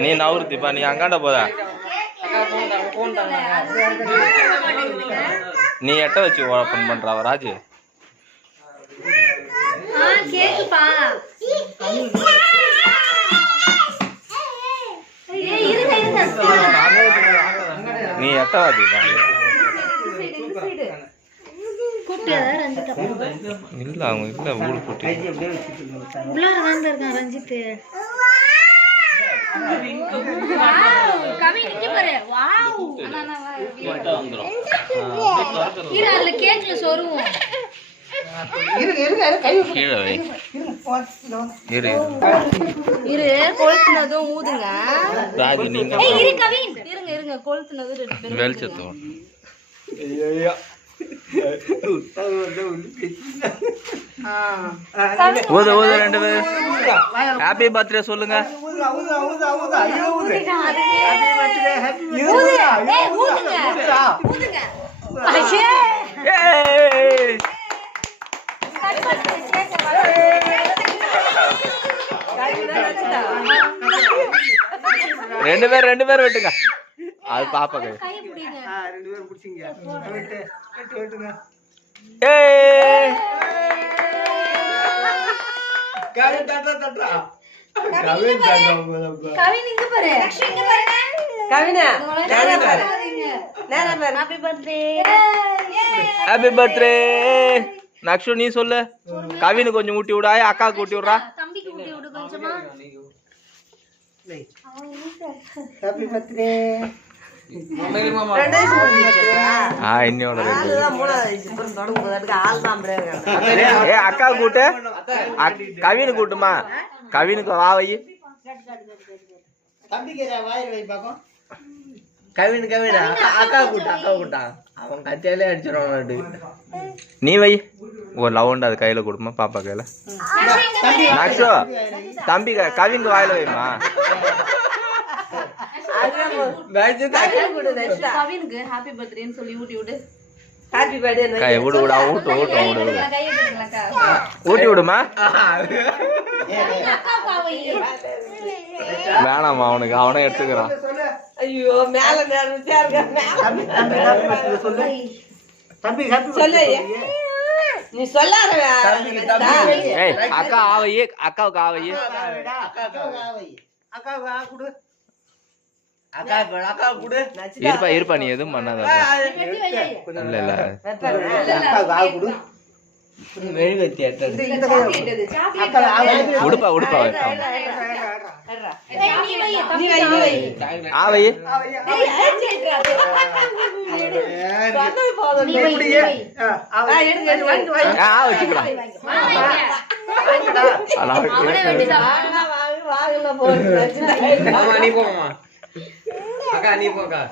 நீ நவுறுத்திப்பா நீ அங்காண்ட போத நீ எட்ட வச்சு ஓப்பன் பண்ற ராஜு நீ எட்டவாதி இல்ல அவங்க இல்ல ஊடு போட்டு ரஞ்சித் கொளுத்துனதும் ஊதுங்க இருங்க கொளுத்துனது வெளிச்சத்தோம் ஊது ஊது ரெண்டு பேர் ஹாப்பி பர்த்டே சொல்லுங்க ரெண்டு பேர் வெட்டுங்க அது பாப்பா கை ரெண்டு பேரும் புடிச்சிங்க வெட்டுங்க கவின் டாடா டாடா கவின் இங்க பாரு கவினா நேரா பாரு happy birthday happy birthday Nakshu நீ சொல்லு கவினு கொஞ்சம் ஊட்டி விடாய் அக்காவுக்கு ஊட்டி விடுறா தம்பிக்கு ஊட்டி விடு கொஞ்சமா ஹேப்பி பர்த்டே அக்கா கூட்டு கவினு கூட்டுமா கவினுக்கு வா வை கவின் அக்கா கூட்டா அவன் கத்தியாலே அடிச்சிருவான் நீ வை ஒரு லவுண்ட் அது கையில கொடுமா பாப்பா கையில நக்ஷு தம்பி கவினுக்கு வாயில வைமா கவினுக்கு ஹாப்பி பர்த்டேன்னு சொல்லி ஊட்டி விடு ஹாப்பி பர்த்டே கை விடு விடு ஊட்டி விடுமா வேணாமா அவனுக்கு அவனே எடுத்துக்கிறான் ஐயோ மேல நேரா நீ சொல்லாத அக்கா ஆவையே அக்காவுக்கு ஆவையே இருப்பா நீ எதுவும் பண்ணாத உடுப்பா ஆவையே வச்சுக்கலாம் நீ போமா அக்கா நீ போக்கா